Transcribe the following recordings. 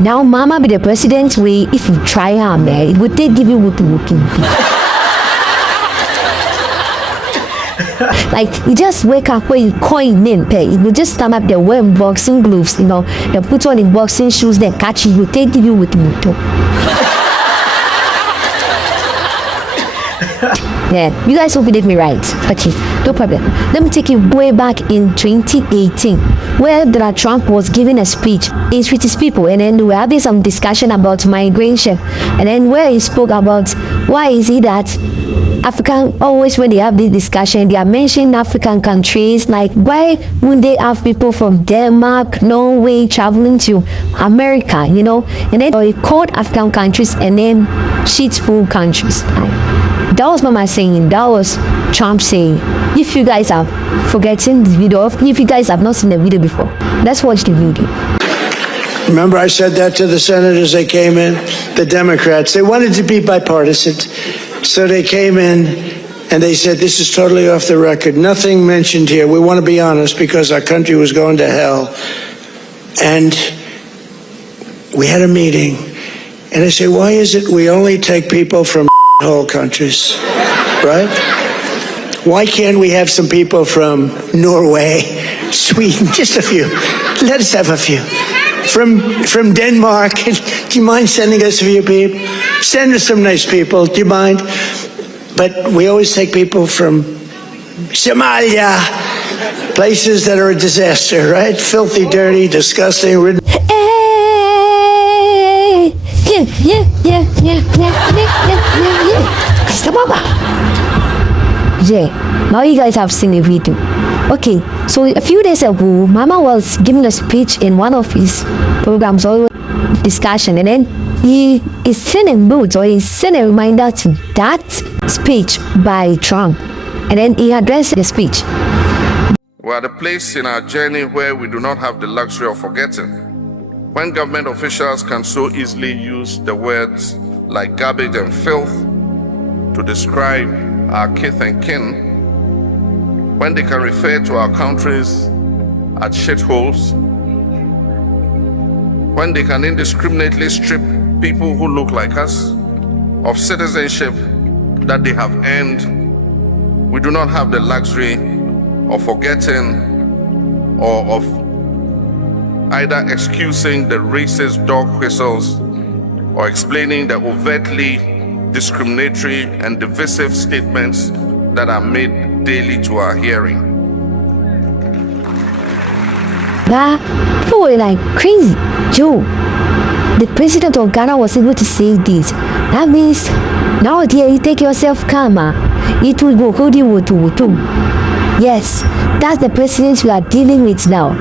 Now, Mama be the president. If you try her, it would take give you working. Like, you just wake up where you coin name pay. It will just stand up there wearing boxing gloves, they put on the boxing shoes, then catch you, take give you with moto. Yeah, you guys will believe me, right? Okay, no problem. Let me take you way back in 2018, where Donald Trump was giving a speech with his people, and then we were having some discussion about migration, and then where he spoke about why is it that African, always when they have this discussion, they are mentioning African countries, like why would they have people from Denmark, Norway traveling to America, and then they called African countries and then shitful countries. That was Mama saying, that was Trump saying. If you guys are forgetting the video, if you guys have not seen the video before, let's watch the video. Remember I said that to the senators, they came in, the Democrats, they wanted to be bipartisan. So they came in and they said, this is totally off the record. Nothing mentioned here. We want to be honest because our country was going to hell. And we had a meeting and I say, why is it we only take people from whole countries, right? Why can't we have some people from Norway, Sweden, just a few? Let us have a few. From Denmark, do you mind sending us a few people? Send us some nice people, do you mind? But we always take people from Somalia, places that are a disaster, right? Filthy, dirty, disgusting, ridden. Yeah, now you guys have seen the video. Okay, so a few days ago, Mama was giving a speech in one of his programs or discussion, and then he is sending notes or he sent a reminder to that speech by Trump, and then he addressed the speech. We're at a place in our journey where we do not have the luxury of forgetting. When government officials can so easily use the words like garbage and filth to describe our kith and kin, when they can refer to our countries as shitholes, when they can indiscriminately strip people who look like us of citizenship that they have earned, we do not have the luxury of forgetting or of either excusing the racist dog whistles or explaining the overtly discriminatory and divisive statements that are made daily to our hearing. People were like crazy. Joe, the president of Ghana was able to say this. That means now dear, you take yourself calmer. It will go hold you to. Yes, that's the president we are dealing with now.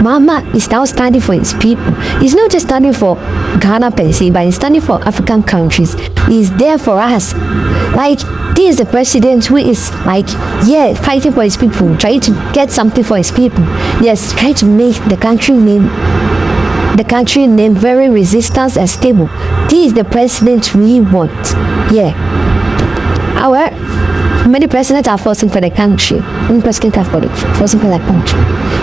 Mama is now standing for his people. He's not just standing for Ghana per se, but he's standing for African countries. He's there for us. Like, this is the president who is like, yeah, fighting for his people, trying to get something for his people. Yes, trying to make the country name very resistant and stable. This is the president we want. Yeah. However, many presidents are forcing for the country. Many presidents are forcing for the country.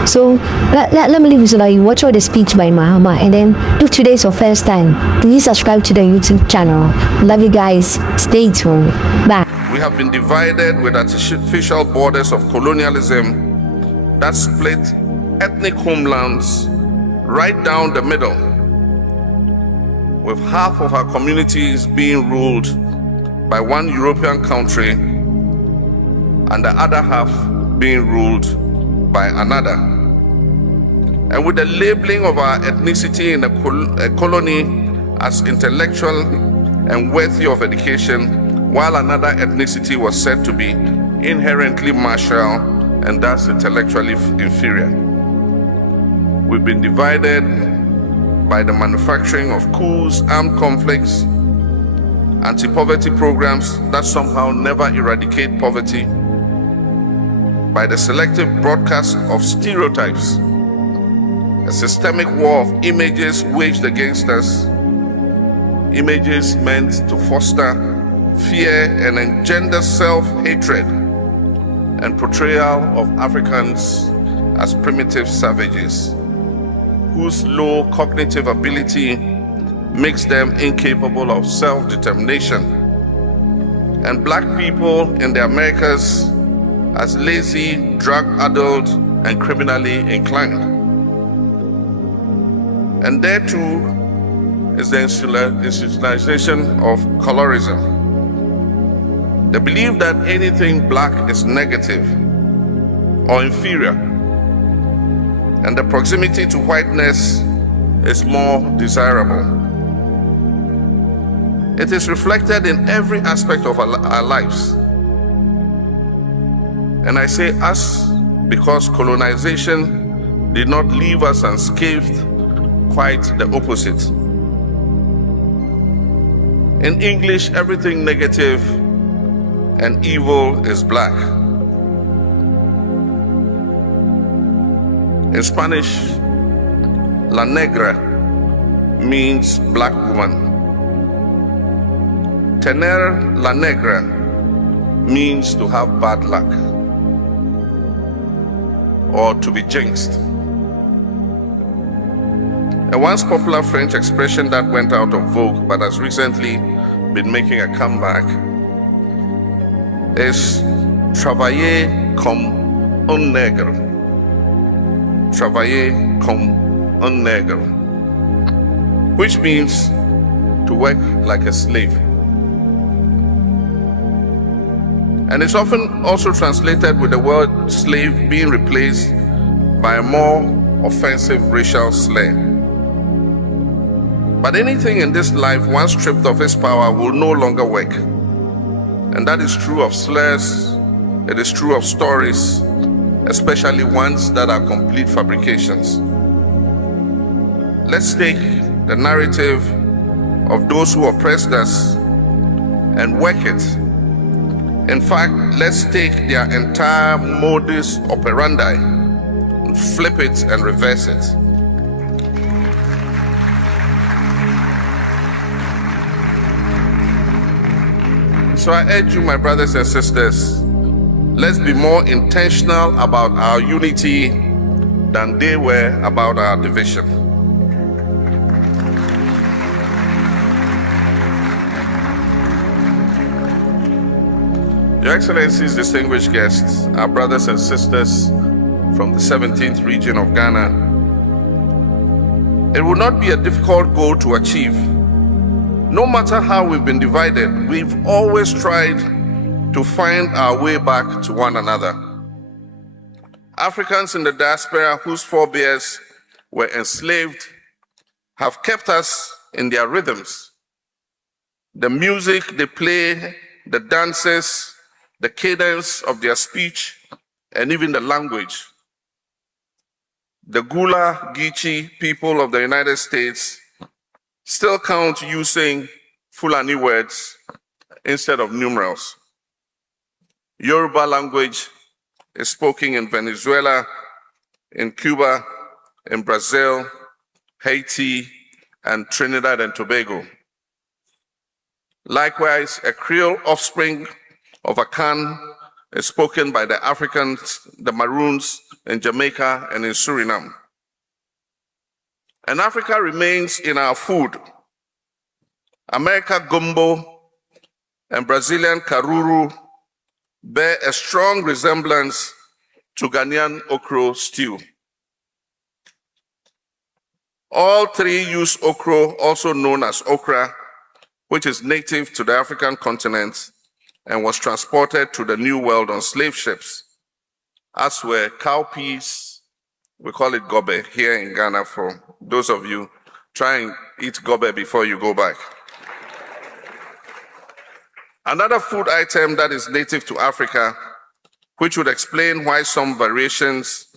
So let me leave you so that you watch all the speech by Mahama, and then if today is your first time, please subscribe to the YouTube channel. Love you guys. Stay tuned. Bye. We have been divided with artificial borders of colonialism that split ethnic homelands right down the middle, with half of our communities being ruled by one European country and the other half being ruled by another. And with the labeling of our ethnicity in a colony as intellectual and worthy of education, while another ethnicity was said to be inherently martial and thus intellectually inferior. We've been divided by the manufacturing of coups, armed conflicts, anti-poverty programs that somehow never eradicate poverty, by the selective broadcast of stereotypes, a systemic war of images waged against us, images meant to foster fear and engender self-hatred and portrayal of Africans as primitive savages whose low cognitive ability makes them incapable of self-determination, and black people in the Americas as lazy, drug-addled, and criminally inclined. And there too is the institutionalization of colorism. The belief that anything black is negative or inferior, and the proximity to whiteness is more desirable. It is reflected in every aspect of our lives. And I say us because colonization did not leave us unscathed, quite the opposite. In English, everything negative and evil is black. In Spanish, la negra means black woman. Tener la negra means to have bad luck or to be jinxed. A once popular French expression that went out of vogue but has recently been making a comeback is travailler comme un nègre. Travailler comme un nègre, which means to work like a slave. And it's often also translated with the word slave being replaced by a more offensive racial slur. But anything in this life, once stripped of its power, will no longer work. And that is true of slurs, it is true of stories, especially ones that are complete fabrications. Let's take the narrative of those who oppressed us and work it. In fact, let's take their entire modus operandi and flip it and reverse it. So I urge you, my brothers and sisters, let's be more intentional about our unity than they were about our division. Your Excellencies, distinguished guests, our brothers and sisters from the 17th region of Ghana, it will not be a difficult goal to achieve. No matter how we've been divided, we've always tried to find our way back to one another. Africans in the diaspora whose forebears were enslaved have kept us in their rhythms. The music they play, the dances, the cadence of their speech, and even the language. The Gula Geechee people of the United States still count using Fulani words instead of numerals. Yoruba language is spoken in Venezuela, in Cuba, in Brazil, Haiti, and Trinidad and Tobago. Likewise, a Creole offspring of Akan is spoken by the Africans, the Maroons in Jamaica and in Suriname. And Africa remains in our food. America gumbo and Brazilian karuru bear a strong resemblance to Ghanaian okra stew. All three use okra, also known as okra, which is native to the African continent and was transported to the New World on slave ships, as were cowpeas. We call it gobe here in Ghana for those of you. Try and eat gobe before you go back. Another food item that is native to Africa, which would explain why some variations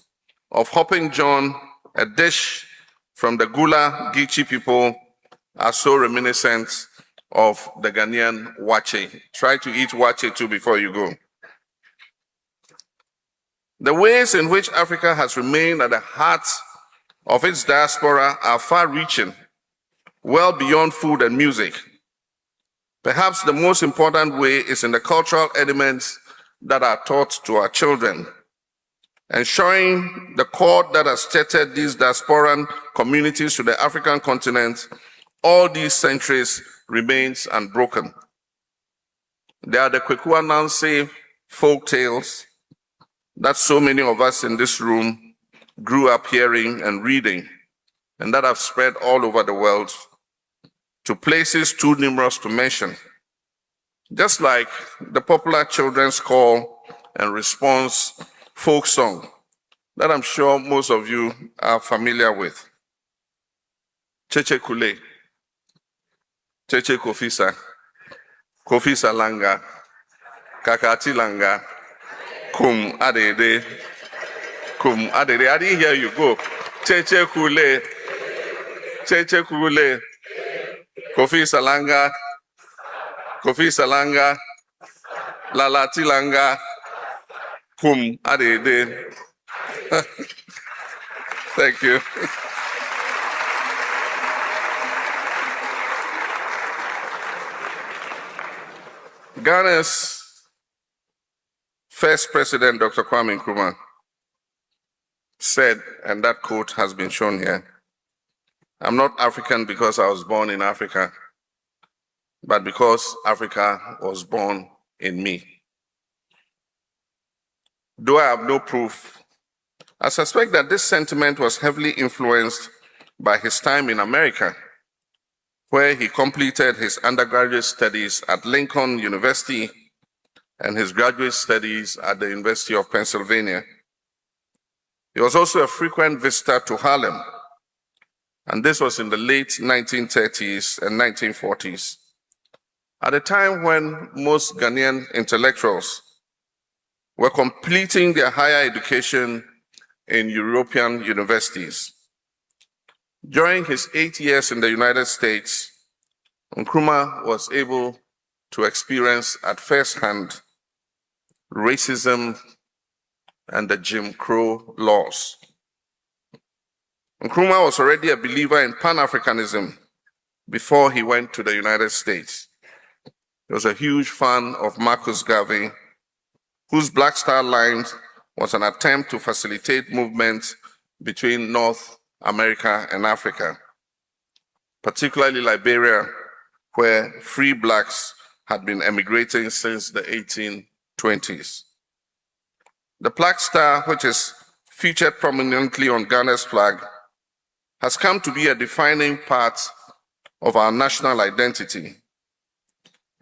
of Hopping John, a dish from the Gula Geechee people, are so reminiscent of the Ghanaian wache. Try to eat wache too before you go. The ways in which Africa has remained at the heart of its diaspora are far-reaching, well beyond food and music. Perhaps the most important way is in the cultural elements that are taught to our children, ensuring the cord that has tethered these diasporan communities to the African continent all these centuries remains unbroken. They are the Kwekua Nancy folk tales that so many of us in this room grew up hearing and reading, and that have spread all over the world to places too numerous to mention. Just like the popular children's call and response folk song that I'm sure most of you are familiar with. Cheche Kule, Cheche Kofisa, Kofisa Langa, Kakati Langa, Kum Adede, Kum Adede. I didn't hear you go. Cheche Kule, Cheche Kule, Kofisa Langa, Kofisa Langa, Lalati Langa, Kum Adede. Thank you. Ghana's first president, Dr. Kwame Nkrumah, said, and that quote has been shown here, "I'm not African because I was born in Africa, but because Africa was born in me." Though I have no proof, I suspect that this sentiment was heavily influenced by his time in America, where he completed his undergraduate studies at Lincoln University and his graduate studies at the University of Pennsylvania. He was also a frequent visitor to Harlem, and this was in the late 1930s and 1940s, at a time when most Ghanaian intellectuals were completing their higher education in European universities. During his 8 years in the United States, Nkrumah was able to experience at first hand racism and the Jim Crow laws. Nkrumah was already a believer in Pan-Africanism before he went to the United States. He was a huge fan of Marcus Garvey, whose Black Star Line was an attempt to facilitate movement between North America and Africa, particularly Liberia, where free blacks had been emigrating since the 1820s. The Black Star, which is featured prominently on Ghana's flag, has come to be a defining part of our national identity.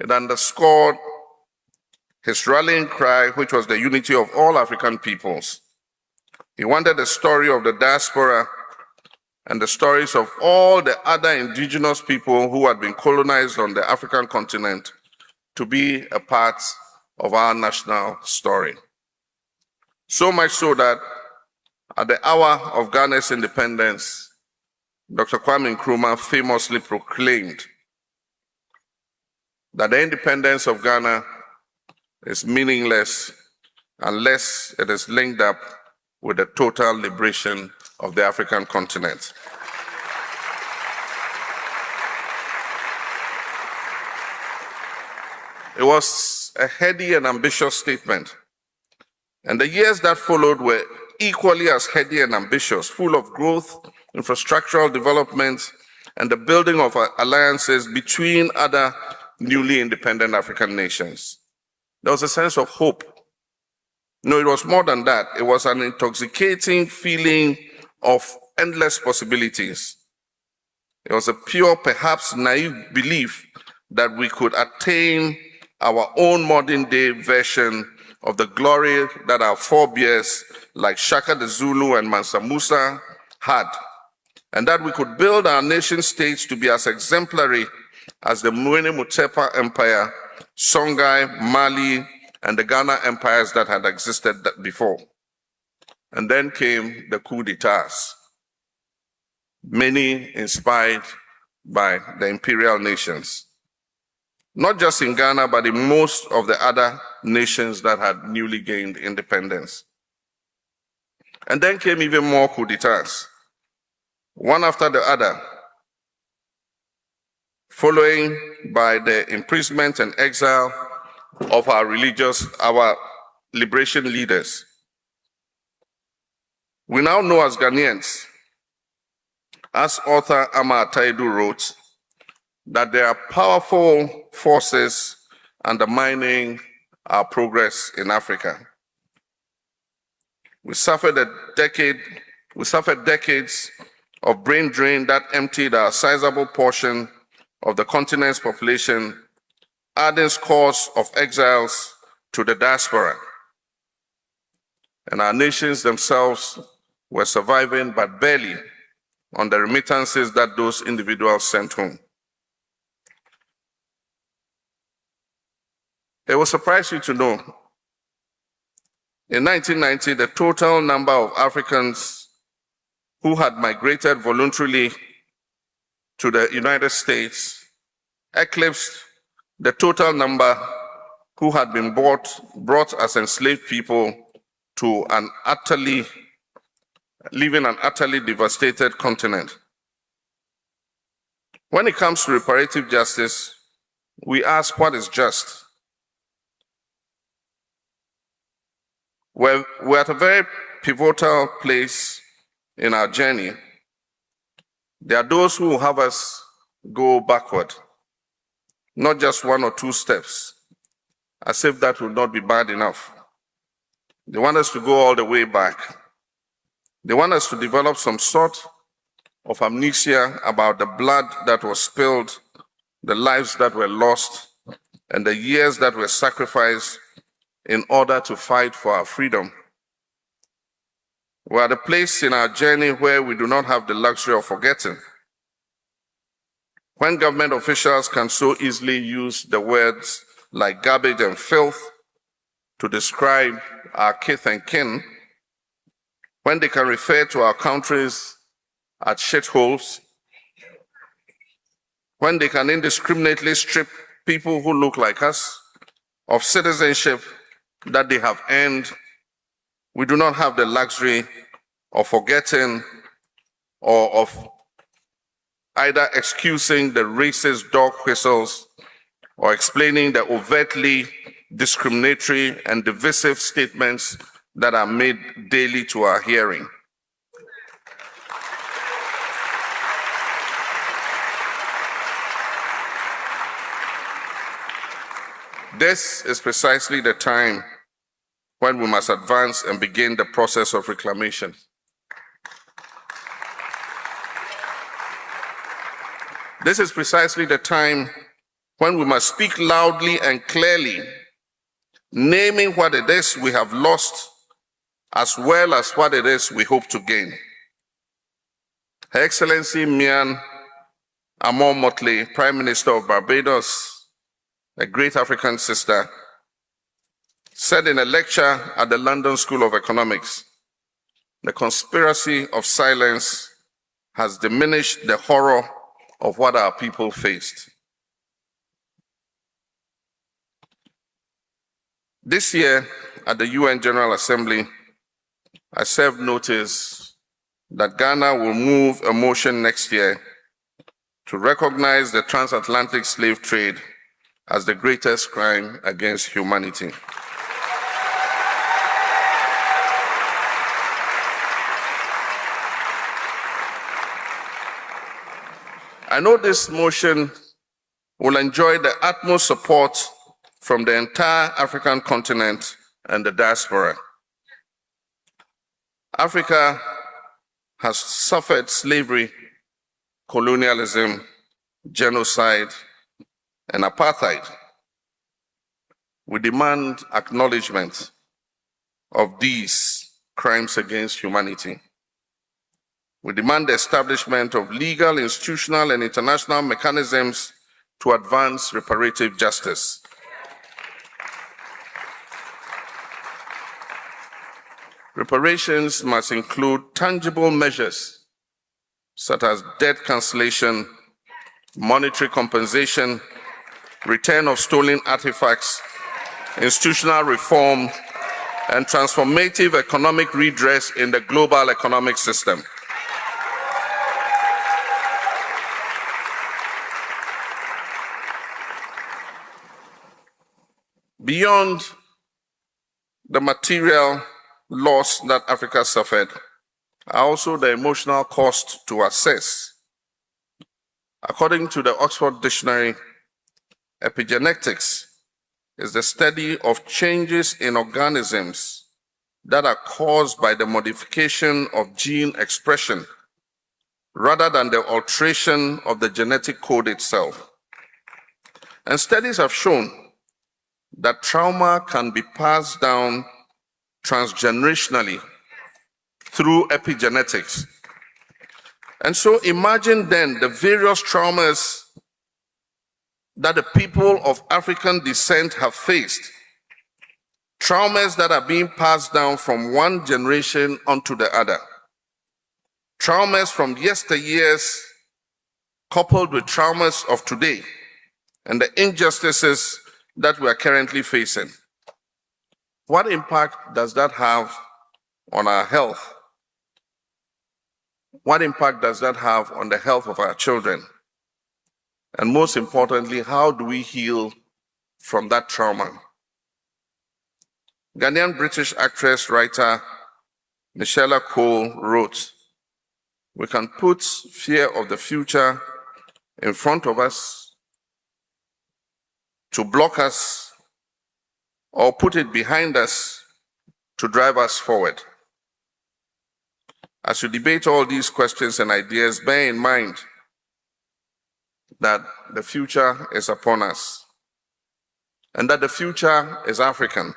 It underscored his rallying cry, which was the unity of all African peoples. He wanted the story of the diaspora and the stories of all the other indigenous people who had been colonized on the African continent to be a part of our national story. So much so that at the hour of Ghana's independence, Dr. Kwame Nkrumah famously proclaimed that the independence of Ghana is meaningless unless it is linked up with the total liberation of the African continent. It was a heady and ambitious statement, and the years that followed were equally as heady and ambitious, full of growth, infrastructural development, and the building of alliances between other newly independent African nations. There was a sense of hope. No, it was more than that. It was an intoxicating feeling of endless possibilities. It was a pure, perhaps naive belief that we could attain our own modern-day version of the glory that our forebears like Shaka the Zulu and Mansa Musa had, and that we could build our nation-states to be as exemplary as the Mwene Mutepa Empire, Songhai, Mali, and the Ghana empires that had existed before. And then came the coup d'etats, many inspired by the imperial nations, not just in Ghana, but in most of the other nations that had newly gained independence. And then came even more coup d'etats, one after the other, following by the imprisonment and exile of our liberation leaders. We now know as Ghanaians, as author Ama Ataidu wrote, that there are powerful forces undermining our progress in Africa. We suffered decades of brain drain that emptied a sizable portion of the continent's population, adding scores of exiles to the diaspora. And our nations themselves were surviving, but barely, on the remittances that those individuals sent home. It will surprise you to know, in 1990, the total number of Africans who had migrated voluntarily to the United States eclipsed the total number who had been brought as enslaved people to leaving an utterly devastated continent. When it comes to reparative justice, we ask what is just. We're at a very pivotal place in our journey. There are those who will have us go backward, not just 1 or 2 steps, as if that would not be bad enough. They want us to go all the way back. They want us to develop some sort of amnesia about the blood that was spilled, the lives that were lost, and the years that were sacrificed in order to fight for our freedom. We're at a place in our journey where we do not have the luxury of forgetting. When government officials can so easily use the words like garbage and filth to describe our kith and kin, when they can refer to our countries as shitholes, when they can indiscriminately strip people who look like us of citizenship that they have earned, we do not have the luxury of forgetting or of either excusing the racist dog whistles or explaining the overtly discriminatory and divisive statements that are made daily to our hearing. This is precisely the time when we must advance and begin the process of reclamation. This is precisely the time when we must speak loudly and clearly, naming what it is we have lost as well as what it is we hope to gain. Her Excellency Mian Amor Motley, Prime Minister of Barbados, a great African sister, said in a lecture at the London School of Economics, the conspiracy of silence has diminished the horror of what our people faced. This year at the UN General Assembly, I served notice that Ghana will move a motion next year to recognize the transatlantic slave trade as the greatest crime against humanity. I know this motion will enjoy the utmost support from the entire African continent and the diaspora. Africa has suffered slavery, colonialism, genocide, and apartheid. We demand acknowledgement of these crimes against humanity. We demand the establishment of legal, institutional, and international mechanisms to advance reparative justice. Reparations must include tangible measures such as debt cancellation, monetary compensation, return of stolen artifacts, institutional reform, and transformative economic redress in the global economic system. Beyond the material loss that Africa suffered, are also the emotional cost to assess. According to the Oxford Dictionary, epigenetics is the study of changes in organisms that are caused by the modification of gene expression rather than the alteration of the genetic code itself. And studies have shown that trauma can be passed down transgenerationally through epigenetics. And so imagine then the various traumas that the people of African descent have faced. Traumas that are being passed down from one generation onto the other. Traumas from yesteryears coupled with traumas of today and the injustices that we are currently facing. What impact does that have on our health? What impact does that have on the health of our children? And most importantly, how do we heal from that trauma? Ghanaian British actress, writer Michelle Cole wrote, "We can put fear of the future in front of us to block us, or put it behind us to drive us forward." As you debate all these questions and ideas, bear in mind that the future is upon us and that the future is African.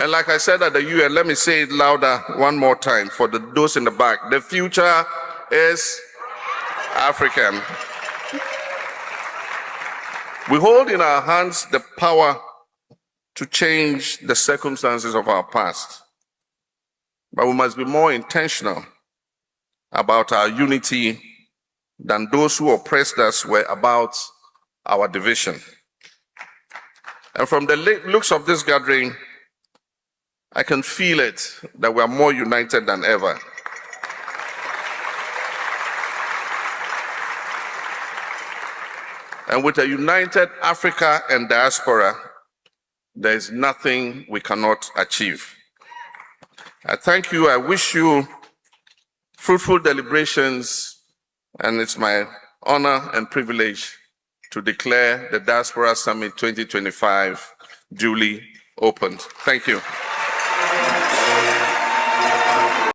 And like I said at the UN, let me say it louder one more time for those in the back. The future is African. We hold in our hands the power to change the circumstances of our past. But we must be more intentional about our unity than those who oppressed us were about our division. And from the looks of this gathering, I can feel it, that we are more united than ever. And with a united Africa and diaspora, there is nothing we cannot achieve. I thank you. I wish you fruitful deliberations, and it's my honor and privilege to declare the Diaspora Summit 2025 duly opened. Thank you.